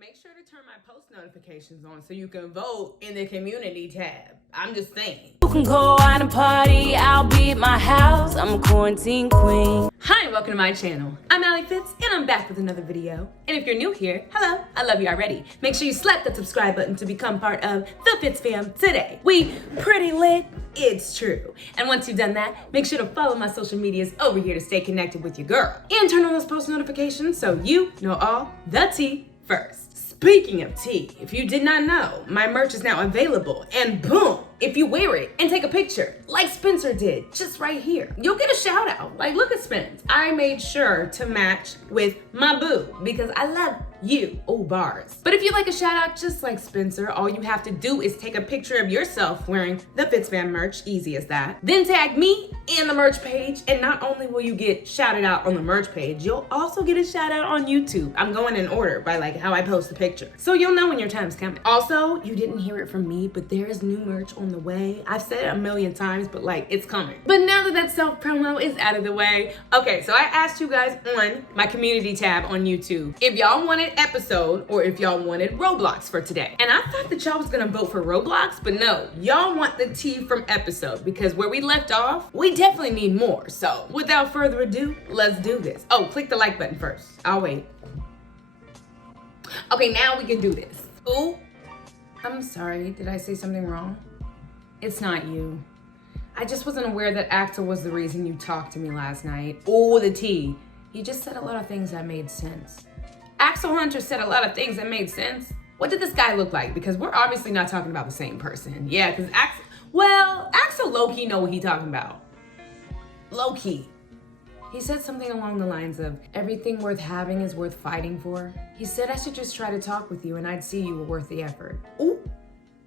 Make sure to turn my post notifications on so you can vote in the community tab. I'm just saying. You can go out and party, I'll be at my house. I'm a quarantine queen. Hi, and welcome to my channel. I'm Alli Fitz, and I'm back with another video. And if you're new here, hello, I love you already. Make sure you slap that subscribe button to become part of the FITZFAM today. We pretty lit, it's true. And once you've done that, make sure to follow my social medias over here to stay connected with your girl. And turn on those post notifications so you know all the tea first. Speaking of tea, if you did not know, my merch is now available, and boom, if you wear it and take a picture, like Spencer did, just right here, you'll get a shout out. Like, look at Spence. I made sure to match with my boo because I love you. Oh, bars. But if you like a shout out just like Spencer, all you have to do is take a picture of yourself wearing the FITZFAM merch, easy as that. Then tag me and the merch page, and not only will you get shouted out on the merch page, you'll also get a shout out on YouTube. I'm going in order by like how I post the picture, so you'll know when your time's coming. Also, you didn't hear it from me, but there is new merch on the way. I've said it a million times, but like, it's coming. But now that self promo is out of the way, okay, so I asked you guys on my community tab on YouTube if y'all wanted episode or if y'all wanted Roblox for today. And I thought that y'all was gonna vote for Roblox, but no, y'all want the tea from episode, because where we left off, we definitely need more. So without further ado, let's do this. Oh, click the like button first. I'll wait. Okay, now we can do this. Ooh, I'm sorry, did I say something wrong? It's not you. I just wasn't aware that Axel was the reason you talked to me last night. Oh, the tea. You just said a lot of things that made sense. Axel Hunter said a lot of things that made sense. What did this guy look like? Because we're obviously not talking about the same person. Yeah, because Axel low-key know what he talking about. Low-key. He said something along the lines of, everything worth having is worth fighting for. He said I should just try to talk with you and I'd see you were worth the effort. Ooh,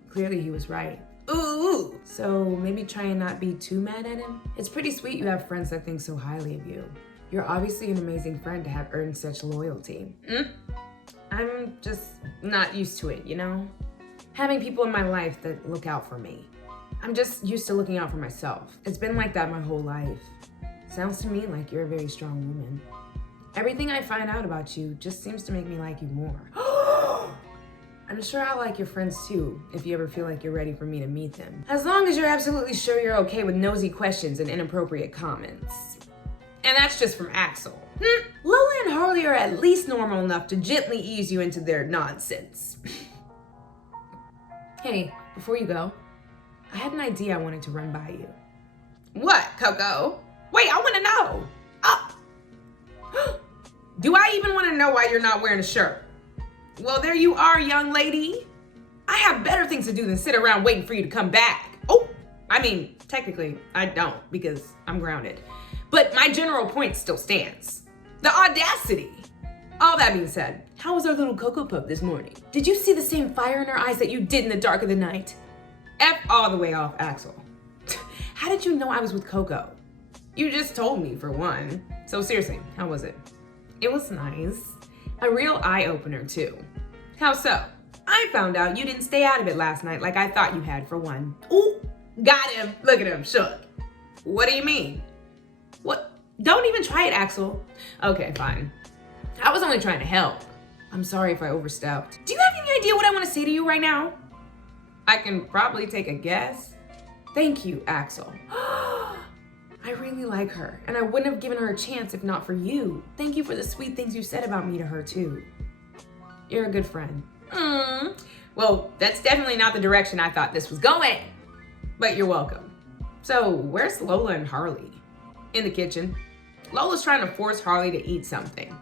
clearly he was right. Ooh, so maybe try and not be too mad at him. It's pretty sweet you have friends that think so highly of you. You're obviously an amazing friend to have earned such loyalty. I'm just not used to it, you know? Having people in my life that look out for me. I'm just used to looking out for myself. It's been like that my whole life. Sounds to me like you're a very strong woman. Everything I find out about you just seems to make me like you more. I'm sure I'll like your friends too, if you ever feel like you're ready for me to meet them. As long as you're absolutely sure you're okay with nosy questions and inappropriate comments. And that's just from Axel. Lola and Harley are at least normal enough to gently ease you into their nonsense. Hey, before you go, I had an idea I wanted to run by you. What, Coco? Wait, I want to know. Oh. Do I even want to know why you're not wearing a shirt? Well, there you are, young lady. I have better things to do than sit around waiting for you to come back. Oh, I mean, technically, I don't because I'm grounded. But my general point still stands. The audacity. All that being said, how was our little Cocoa Pup this morning? Did you see the same fire in her eyes that you did in the dark of the night? F all the way off, Axel. How did you know I was with Coco? You just told me, for one. So seriously, how was it? It was nice. A real eye-opener, too. How so? I found out you didn't stay out of it last night like I thought you had, for one. Ooh, got him. Look at him, shook. What do you mean? What? Don't even try it, Axel. Okay, fine. I was only trying to help. I'm sorry if I overstepped. Do you have any idea what I want to say to you right now? I can probably take a guess. Thank you, Axel. I really like her, and I wouldn't have given her a chance if not for you. Thank you for the sweet things you said about me to her, too. You're a good friend. Well, that's definitely not the direction I thought this was going. But you're welcome. So, where's Lola and Harley? In the kitchen. Lola's trying to force Harley to eat something.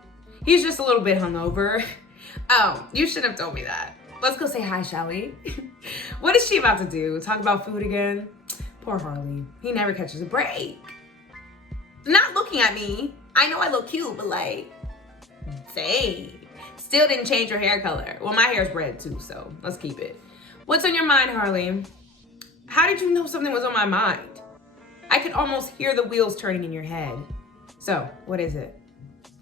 He's just a little bit hungover. Oh, you shouldn't have told me that. Let's go say hi, shall we? What is she about to do? Talk about food again? Poor Harley. He never catches a break. Not looking at me. I know I look cute, but like, say. Still didn't change your hair color. Well, my hair's red too, so let's keep it. What's on your mind, Harley? How did you know something was on my mind? I could almost hear the wheels turning in your head. So, what is it?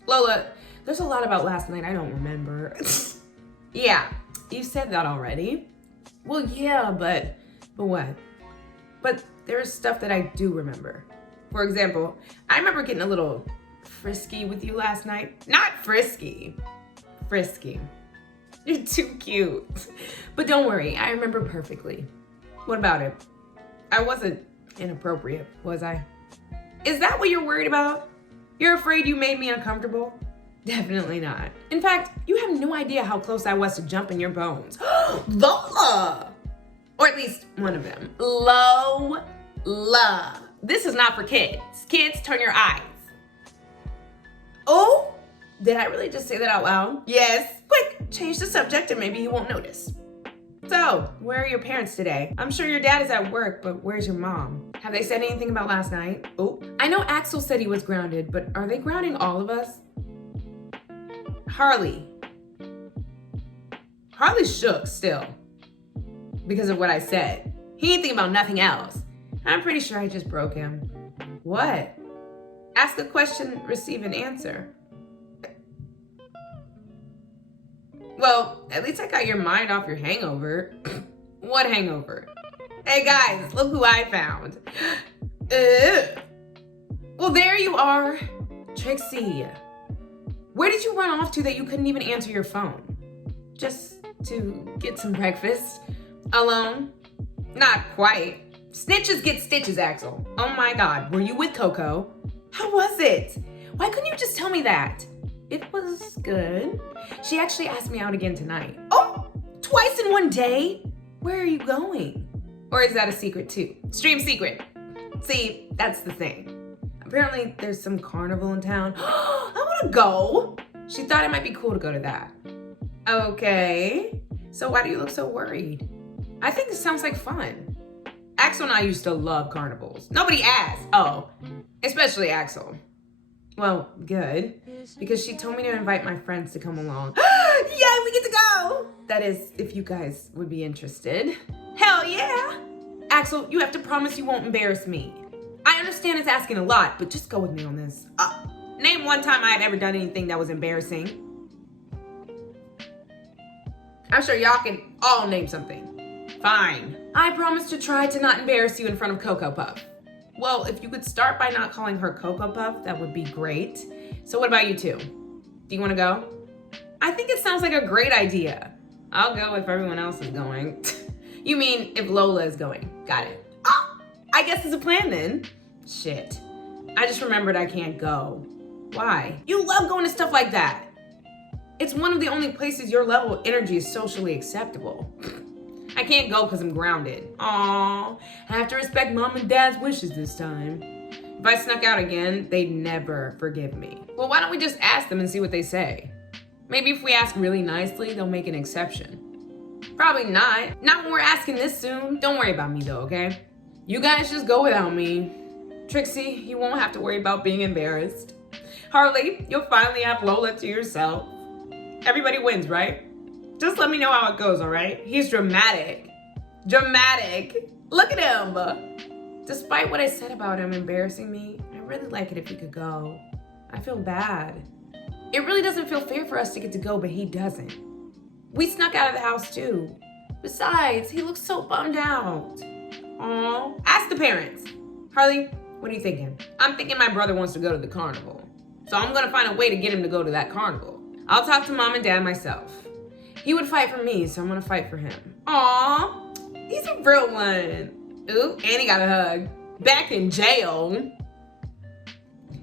Lola, there's a lot about last night I don't remember. Yeah, you said that already. Well, yeah, but what? But there's stuff that I do remember. For example, I remember getting a little frisky with you last night. Not frisky, frisky. You're too cute. But don't worry, I remember perfectly. What about it? I wasn't inappropriate, was I? Is that what you're worried about? You're afraid you made me uncomfortable? Definitely not. In fact, you have no idea how close I was to jumping your bones. Lola! Or at least one of them. Lola. This is not for kids. Kids, turn your eyes. Oh? Did I really just say that out loud? Yes. Quick, change the subject and maybe you won't notice. So, where are your parents today? I'm sure your dad is at work, but where's your mom? Have they said anything about last night? Oh, I know Axel said he was grounded, but are they grounding all of us? Harley's shook still because of what I said. He ain't thinking about nothing else. I'm pretty sure I just broke him. What? Ask a question, receive an answer. Well, at least I got your mind off your hangover. What hangover? Hey guys, look who I found. Well, there you are. Trixie. Where did you run off to that you couldn't even answer your phone? Just to get some breakfast? Alone? Not quite. Snitches get stitches, Axel. Oh my God, were you with Coco? How was it? Why couldn't you just tell me that? It was good. She actually asked me out again tonight. Oh, twice in one day? Where are you going? Or is that a secret too? Stream secret. See, that's the thing. Apparently there's some carnival in town. I wanna go. She thought it might be cool to go to that. Okay, so why do you look so worried? I think this sounds like fun. Axel and I used to love carnivals. Nobody asked. Oh, especially Axel. Well, good, because she told me to invite my friends to come along. Yeah, we get to go! That is, if you guys would be interested. Hell yeah! Axel, you have to promise you won't embarrass me. I understand it's asking a lot, but just go with me on this. Name one time I had ever done anything that was embarrassing. I'm sure y'all can all name something. Fine. I promise to try to not embarrass you in front of Coco Puff. Well, if you could start by not calling her Coco Puff, that would be great. So what about you two? Do you want to go? I think it sounds like a great idea. I'll go if everyone else is going. You mean if Lola is going. Got it. I guess it's a plan then. Shit. I just remembered I can't go. Why? You love going to stuff like that. It's one of the only places your level of energy is socially acceptable. I can't go because I'm grounded. Aww, I have to respect mom and dad's wishes this time. If I snuck out again, they'd never forgive me. Well, why don't we just ask them and see what they say? Maybe if we ask really nicely, they'll make an exception. Probably not. Not when we're asking this soon. Don't worry about me though, okay? You guys just go without me. Trixie, you won't have to worry about being embarrassed. Harley, you'll finally have Lola to yourself. Everybody wins, right? Just let me know how it goes, all right? He's dramatic. Dramatic. Look at him. Despite what I said about him embarrassing me, I really like it if he could go. I feel bad. It really doesn't feel fair for us to get to go, but he doesn't. We snuck out of the house too. Besides, he looks so bummed out. Aw, ask the parents. Harley, what are you thinking? I'm thinking my brother wants to go to the carnival. So I'm gonna find a way to get him to go to that carnival. I'll talk to mom and dad myself. He would fight for me, so I'm gonna fight for him. Aw, he's a real one. Ooh, and he got a hug. Back in jail.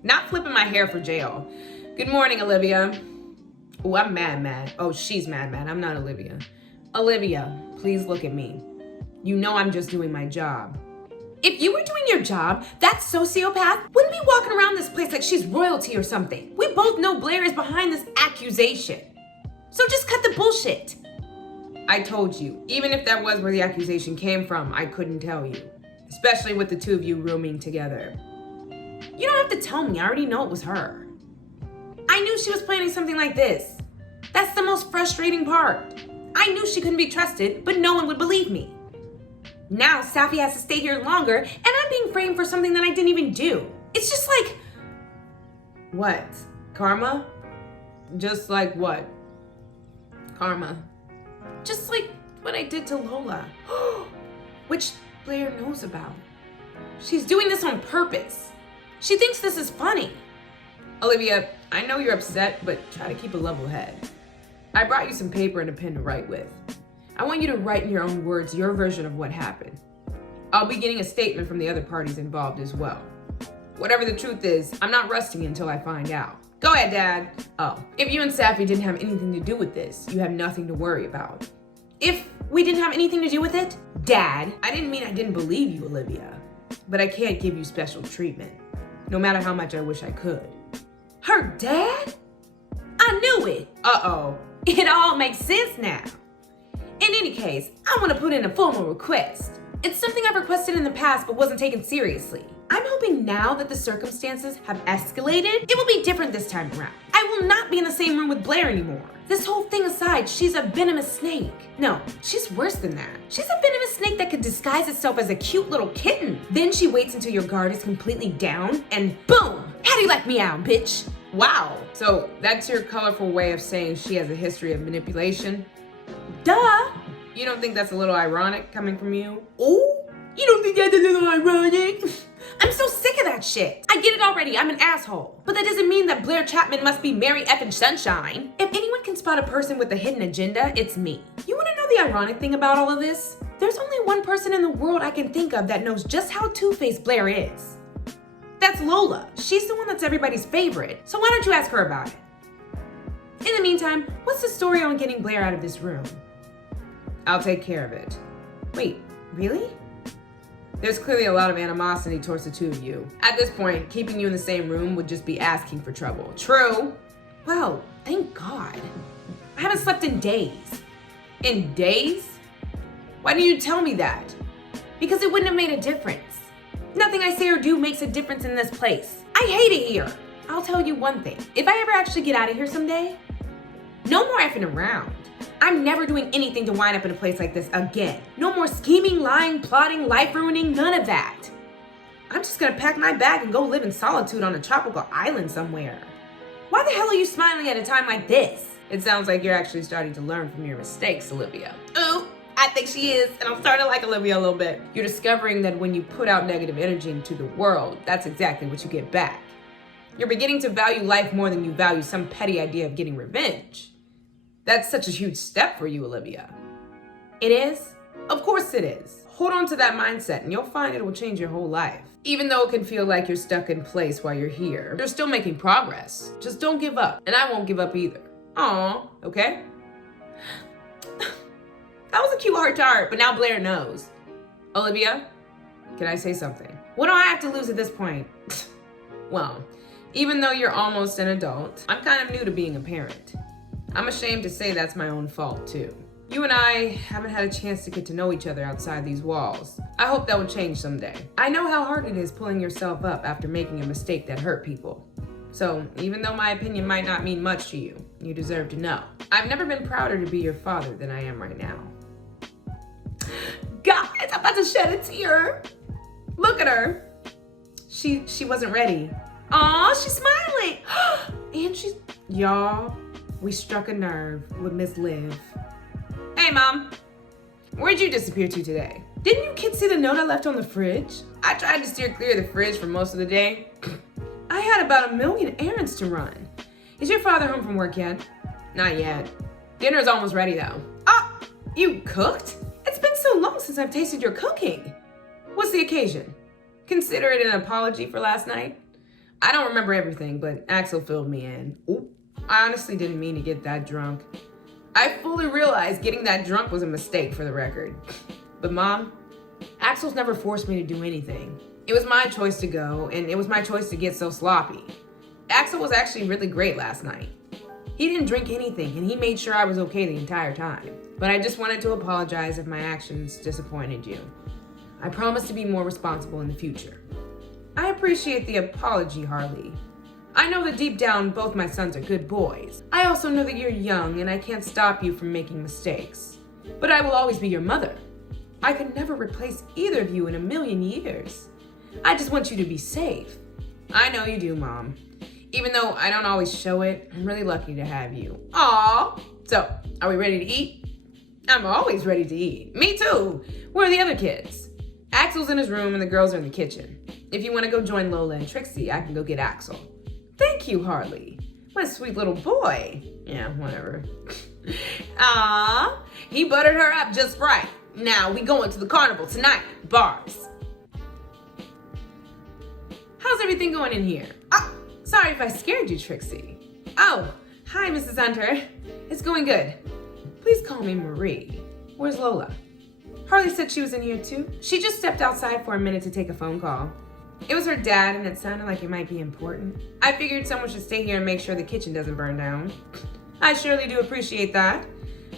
Not flipping my hair for jail. Good morning, Olivia. Ooh, I'm mad. Oh, she's mad. I'm not Olivia. Olivia, please look at me. You know I'm just doing my job. If you were doing your job, that sociopath wouldn't be walking around this place like she's royalty or something. We both know Blair is behind this accusation. So just cut the bullshit. I told you, even if that was where the accusation came from, I couldn't tell you. Especially with the two of you rooming together. You don't have to tell me, I already know it was her. I knew she was planning something like this. That's the most frustrating part. I knew she couldn't be trusted, but no one would believe me. Now Safi has to stay here longer, and I'm being framed for something that I didn't even do. It's just like... What? Karma? Just like what? Karma. Just like what I did to Lola. Which Blair knows about. She's doing this on purpose. She thinks this is funny. Olivia, I know you're upset, but try to keep a level head. I brought you some paper and a pen to write with. I want you to write in your own words your version of what happened. I'll be getting a statement from the other parties involved as well. Whatever the truth is, I'm not resting until I find out. Go ahead, Dad. Oh, if you and Safi didn't have anything to do with this, you have nothing to worry about. If we didn't have anything to do with it? Dad, I didn't mean I didn't believe you, Olivia. But I can't give you special treatment, no matter how much I wish I could. Her dad? I knew it. Uh-oh. It all makes sense now. In any case, I want to put in a formal request. It's something I've requested in the past but wasn't taken seriously. I'm hoping now that the circumstances have escalated, it will be different this time around. I will not be in the same room with Blair anymore. This whole thing aside, she's a venomous snake. No, she's worse than that. She's a venomous snake that could disguise itself as a cute little kitten. Then she waits until your guard is completely down and boom! How do you like me out, bitch? Wow. So that's your colorful way of saying she has a history of manipulation? Duh! You don't think that's a little ironic coming from you? Oh, you don't think that's a little ironic? I'm so sick of that shit. I get it already, I'm an asshole. But that doesn't mean that Blair Chapman must be Mary effing Sunshine. If anyone can spot a person with a hidden agenda, it's me. You wanna know the ironic thing about all of this? There's only one person in the world I can think of that knows just how two-faced Blair is. That's Lola. She's the one that's everybody's favorite. So why don't you ask her about it? In the meantime, what's the story on getting Blair out of this room? I'll take care of it. Wait, really? There's clearly a lot of animosity towards the two of you. At this point, keeping you in the same room would just be asking for trouble. True. Well, thank God. I haven't slept in days. In days? Why didn't you tell me that? Because it wouldn't have made a difference. Nothing I say or do makes a difference in this place. I hate it here. I'll tell you one thing. If I ever actually get out of here someday, no more effing around. I'm never doing anything to wind up in a place like this again. No more scheming, lying, plotting, life ruining, none of that. I'm just gonna pack my bag and go live in solitude on a tropical island somewhere. Why the hell are you smiling at a time like this? It sounds like you're actually starting to learn from your mistakes, Olivia. Ooh, I think she is, and I'm starting to like Olivia a little bit. You're discovering that when you put out negative energy into the world, that's exactly what you get back. You're beginning to value life more than you value some petty idea of getting revenge. That's such a huge step for you, Olivia. It is? Of course it is. Hold on to that mindset and you'll find it will change your whole life. Even though it can feel like you're stuck in place while you're here, you're still making progress. Just don't give up, and I won't give up either. Aw, okay? That was a cute heart to heart, but now Blair knows. Olivia, can I say something? What do I have to lose at this point? Well, even though you're almost an adult, I'm kind of new to being a parent. I'm ashamed to say that's my own fault too. You and I haven't had a chance to get to know each other outside these walls. I hope that will change someday. I know how hard it is pulling yourself up after making a mistake that hurt people. So even though my opinion might not mean much to you, you deserve to know. I've never been prouder to be your father than I am right now. Guys, I'm about to shed a tear. Look at her. She wasn't ready. Aw, she's smiling. And she's, y'all, we struck a nerve with Miss Liv. Hey, Mom. Where'd you disappear to today? Didn't you kids see the note I left on the fridge? I tried to steer clear of the fridge for most of the day. I had about 1 million errands to run. Is your father home from work yet? Not yet. Dinner's almost ready, though. Oh, you cooked? It's been so long since I've tasted your cooking. What's the occasion? Consider it an apology for last night. I don't remember everything, but Axel filled me in. Ooh, I honestly didn't mean to get that drunk. I fully realized getting that drunk was a mistake, for the record. But Mom, Axel's never forced me to do anything. It was my choice to go, and it was my choice to get so sloppy. Axel was actually really great last night. He didn't drink anything, and he made sure I was okay the entire time. But I just wanted to apologize if my actions disappointed you. I promise to be more responsible in the future. I appreciate the apology, Harley. I know that deep down, both my sons are good boys. I also know that you're young, and I can't stop you from making mistakes. But I will always be your mother. I could never replace either of you in 1,000,000 years. I just want you to be safe. I know you do, Mom. Even though I don't always show it, I'm really lucky to have you. Aww. So, are we ready to eat? I'm always ready to eat. Me too. Where are the other kids? Axel's in his room and the girls are in the kitchen. If you want to go join Lola and Trixie, I can go get Axel. Thank you, Harley. My sweet little boy. Yeah, whatever. Aww, he buttered her up just right. Now we going to the carnival tonight. Bars. How's everything going in here? Oh, sorry if I scared you, Trixie. Oh, hi, Mrs. Hunter. It's going good. Please call me Marie. Where's Lola? Harley said she was in here too. She just stepped outside for a minute to take a phone call. It was her dad and it sounded like it might be important. I figured someone should stay here and make sure the kitchen doesn't burn down. I surely do appreciate that.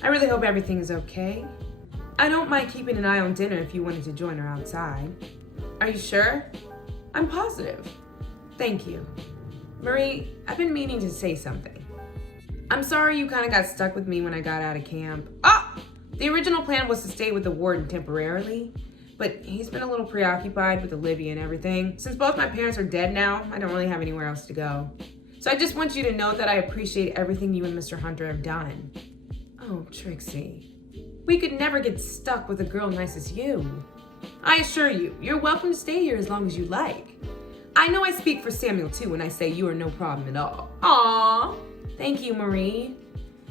I really hope everything is okay. I don't mind keeping an eye on dinner if you wanted to join her outside. Are you sure? I'm positive. Thank you. Marie, I've been meaning to say something. I'm sorry you kind of got stuck with me when I got out of camp. The original plan was to stay with the warden temporarily, but he's been a little preoccupied with Olivia and everything. Since both my parents are dead now, I don't really have anywhere else to go. So I just want you to know that I appreciate everything you and Mr. Hunter have done. Oh, Trixie. We could never get stuck with a girl nice as you. I assure you, you're welcome to stay here as long as you like. I know I speak for Samuel too when I say you are no problem at all. Aww. Thank you, Marie.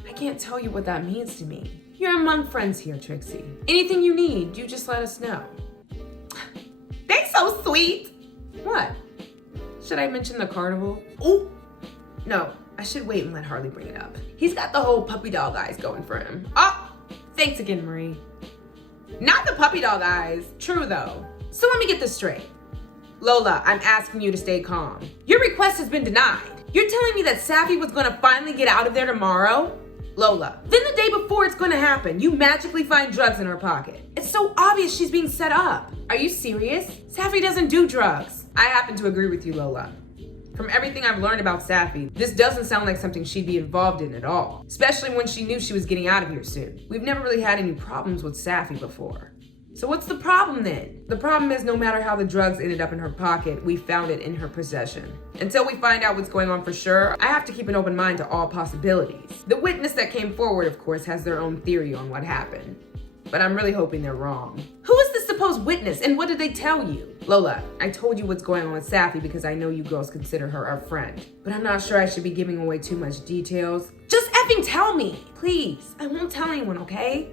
I can't tell you what that means to me. You're among friends here, Trixie. Anything you need, you just let us know. They so sweet. What? Should I mention the carnival? Oh, no, I should wait and let Harley bring it up. He's got the whole puppy dog eyes going for him. Oh, thanks again, Marie. Not the puppy dog eyes. True though. So let me get this straight. Lola, I'm asking you to stay calm. Your request has been denied. You're telling me that Safi was gonna finally get out of there tomorrow? Lola, then the day before it's gonna happen, you magically find drugs in her pocket. It's so obvious she's being set up. Are you serious? Safi doesn't do drugs. I happen to agree with you, Lola. From everything I've learned about Safi, this doesn't sound like something she'd be involved in at all, especially when she knew she was getting out of here soon. We've never really had any problems with Safi before. So what's the problem then? The problem is no matter how the drugs ended up in her pocket, we found it in her possession. Until we find out what's going on for sure, I have to keep an open mind to all possibilities. The witness that came forward, of course, has their own theory on what happened. But I'm really hoping they're wrong. Who is this supposed witness and what did they tell you? Lola, I told you what's going on with Safi because I know you girls consider her our friend. But I'm not sure I should be giving away too much details. Just effing tell me, please. I won't tell anyone, okay?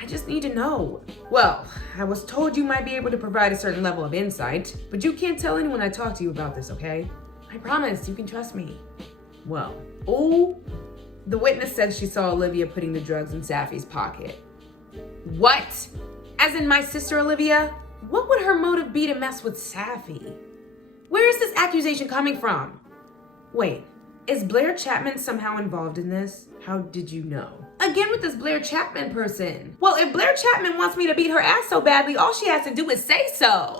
I just need to know. Well, I was told you might be able to provide a certain level of insight, but you can't tell anyone I talk to you about this, okay? I promise, you can trust me. Well, the witness said she saw Olivia putting the drugs in Safi's pocket. What? As in my sister Olivia? What would her motive be to mess with Safi? Where is this accusation coming from? Wait, is Blair Chapman somehow involved in this? How did you know? Again with this Blair Chapman person. Well, if Blair Chapman wants me to beat her ass so badly, all she has to do is say so.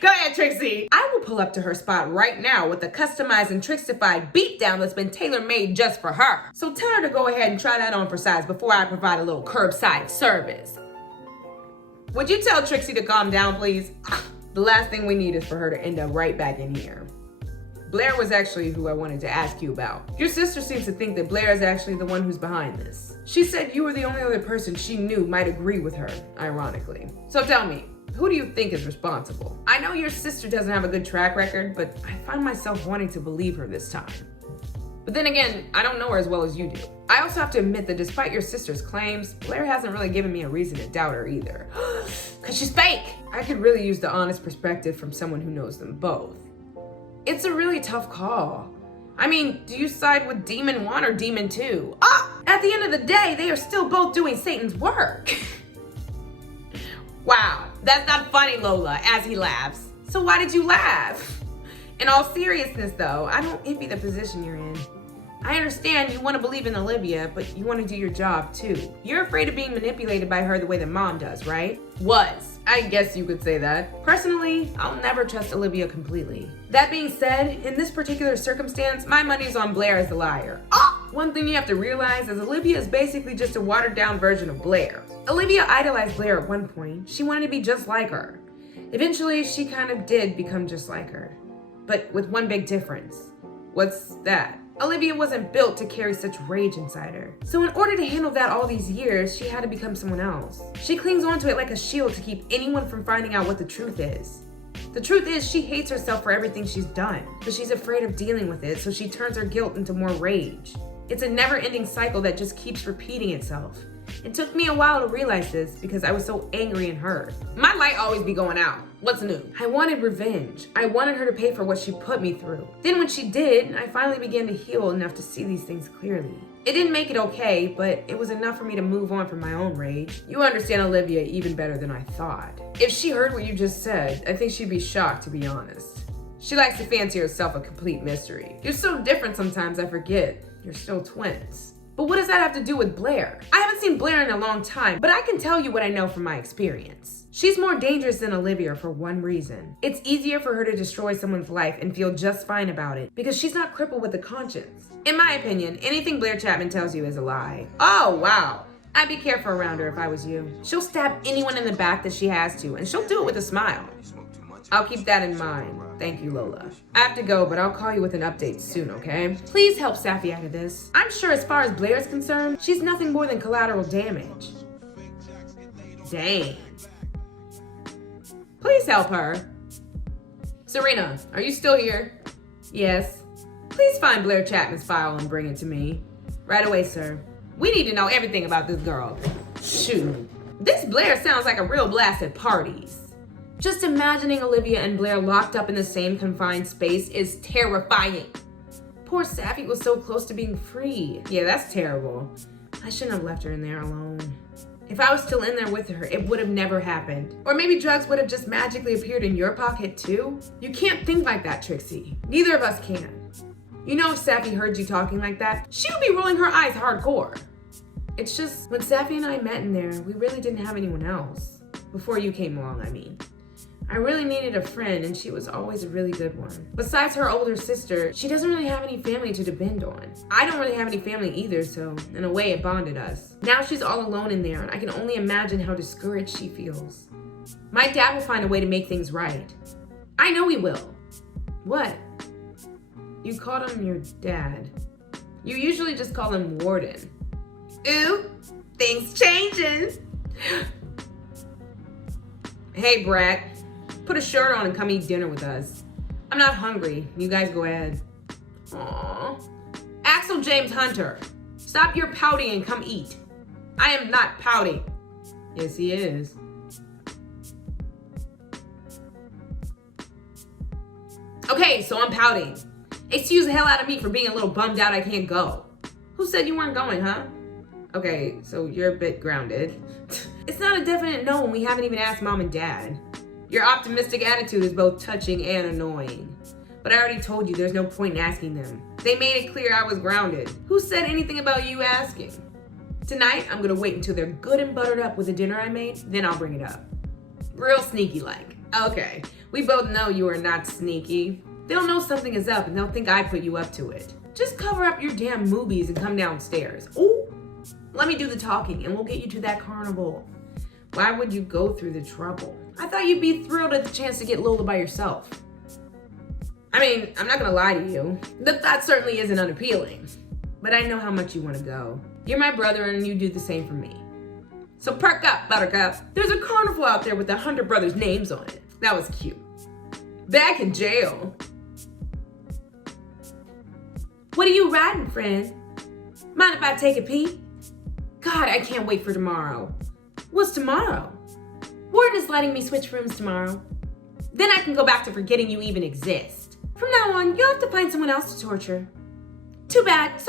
Go ahead, Trixie. I will pull up to her spot right now with a customized and Trixified beatdown that's been tailor-made just for her. So tell her to go ahead and try that on for size before I provide a little curbside service. Would you tell Trixie to calm down, please? The last thing we need is for her to end up right back in here. Blair was actually who I wanted to ask you about. Your sister seems to think that Blair is actually the one who's behind this. She said you were the only other person she knew might agree with her, ironically. So tell me, who do you think is responsible? I know your sister doesn't have a good track record, but I find myself wanting to believe her this time. But then again, I don't know her as well as you do. I also have to admit that despite your sister's claims, Blair hasn't really given me a reason to doubt her either. Cause she's fake! I could really use the honest perspective from someone who knows them both. It's a really tough call. I mean, do you side with Demon 1 or Demon 2? At the end of the day, they are still both doing Satan's work. Wow, that's not funny, Lola, as he laughs. So why did you laugh? In all seriousness though, I don't envy the position you're in. I understand you want to believe in Olivia, but you want to do your job too. You're afraid of being manipulated by her the way that Mom does, right? Was. I guess you could say that. Personally, I'll never trust Olivia completely. That being said, in this particular circumstance, my money's on Blair as the liar. One thing you have to realize is Olivia is basically just a watered down version of Blair. Olivia idolized Blair at one point. She wanted to be just like her. Eventually, she kind of did become just like her. But with one big difference. What's that? Olivia wasn't built to carry such rage inside her. So in order to handle that all these years, she had to become someone else. She clings onto it like a shield to keep anyone from finding out what the truth is. The truth is, she hates herself for everything she's done, but she's afraid of dealing with it, so she turns her guilt into more rage. It's a never-ending cycle that just keeps repeating itself. It took me a while to realize this because I was so angry and hurt. My light always be going out. What's new? I wanted revenge. I wanted her to pay for what she put me through. Then when she did, I finally began to heal enough to see these things clearly. It didn't make it okay, but it was enough for me to move on from my own rage. You understand Olivia even better than I thought. If she heard what you just said, I think she'd be shocked, to be honest. She likes to fancy herself a complete mystery. You're so different sometimes I forget. You're still twins. But what does that have to do with Blair? I haven't seen Blair in a long time, but I can tell you what I know from my experience. She's more dangerous than Olivia for one reason. It's easier for her to destroy someone's life and feel just fine about it because she's not crippled with a conscience. In my opinion, anything Blair Chapman tells you is a lie. Oh, wow. I'd be careful around her if I was you. She'll stab anyone in the back that she has to, and she'll do it with a smile. I'll keep that in mind. Thank you, Lola. I have to go, but I'll call you with an update soon, okay? Please help Safi out of this. I'm sure as far as Blair is concerned, she's nothing more than collateral damage. Dang. Please help her. Serena, are you still here? Yes. Please find Blair Chapman's file and bring it to me. Right away, sir. We need to know everything about this girl. Shoot. This Blair sounds like a real blast at parties. Just imagining Olivia and Blair locked up in the same confined space is terrifying. Poor Safi was so close to being free. Yeah, that's terrible. I shouldn't have left her in there alone. If I was still in there with her, it would have never happened. Or maybe drugs would have just magically appeared in your pocket too? You can't think like that, Trixie. Neither of us can. You know if Safi heard you talking like that, she would be rolling her eyes hardcore. It's just, when Safi and I met in there, we really didn't have anyone else. Before you came along, I mean. I really needed a friend, and she was always a really good one. Besides her older sister, she doesn't really have any family to depend on. I don't really have any family either, so in a way it bonded us. Now she's all alone in there, and I can only imagine how discouraged she feels. My dad will find a way to make things right. I know he will. What? You called him your dad. You usually just call him Warden. Ooh, things changing. Hey, Brat. Put a shirt on and come eat dinner with us. I'm not hungry. You guys go ahead. Aww. Axel James Hunter, stop your pouting and come eat. I am not pouting. Yes, he is. Okay, so I'm pouting. Excuse the hell out of me for being a little bummed out I can't go. Who said you weren't going, huh? Okay, so you're a bit grounded. It's not a definite no when we haven't even asked mom and dad. Your optimistic attitude is both touching and annoying. But I already told you there's no point in asking them. They made it clear I was grounded. Who said anything about you asking? Tonight, I'm gonna wait until they're good and buttered up with the dinner I made, then I'll bring it up. Real sneaky-like. Okay, we both know you are not sneaky. They'll know something is up and they'll think I put you up to it. Just cover up your damn movies and come downstairs. Ooh, let me do the talking and we'll get you to that carnival. Why would you go through the trouble? I thought you'd be thrilled at the chance to get Lola by yourself. I mean, I'm not gonna lie to you. The thought certainly isn't unappealing. But I know how much you wanna go. You're my brother and you do the same for me. So perk up, Buttercup. There's a carnival out there with the Hunter brothers' names on it. That was cute. Back in jail. What are you riding, friend? Mind if I take a peek? God, I can't wait for tomorrow. What's tomorrow? Warden is letting me switch rooms tomorrow. Then I can go back to forgetting you even exist. From now on, you'll have to find someone else to torture. Too bad. So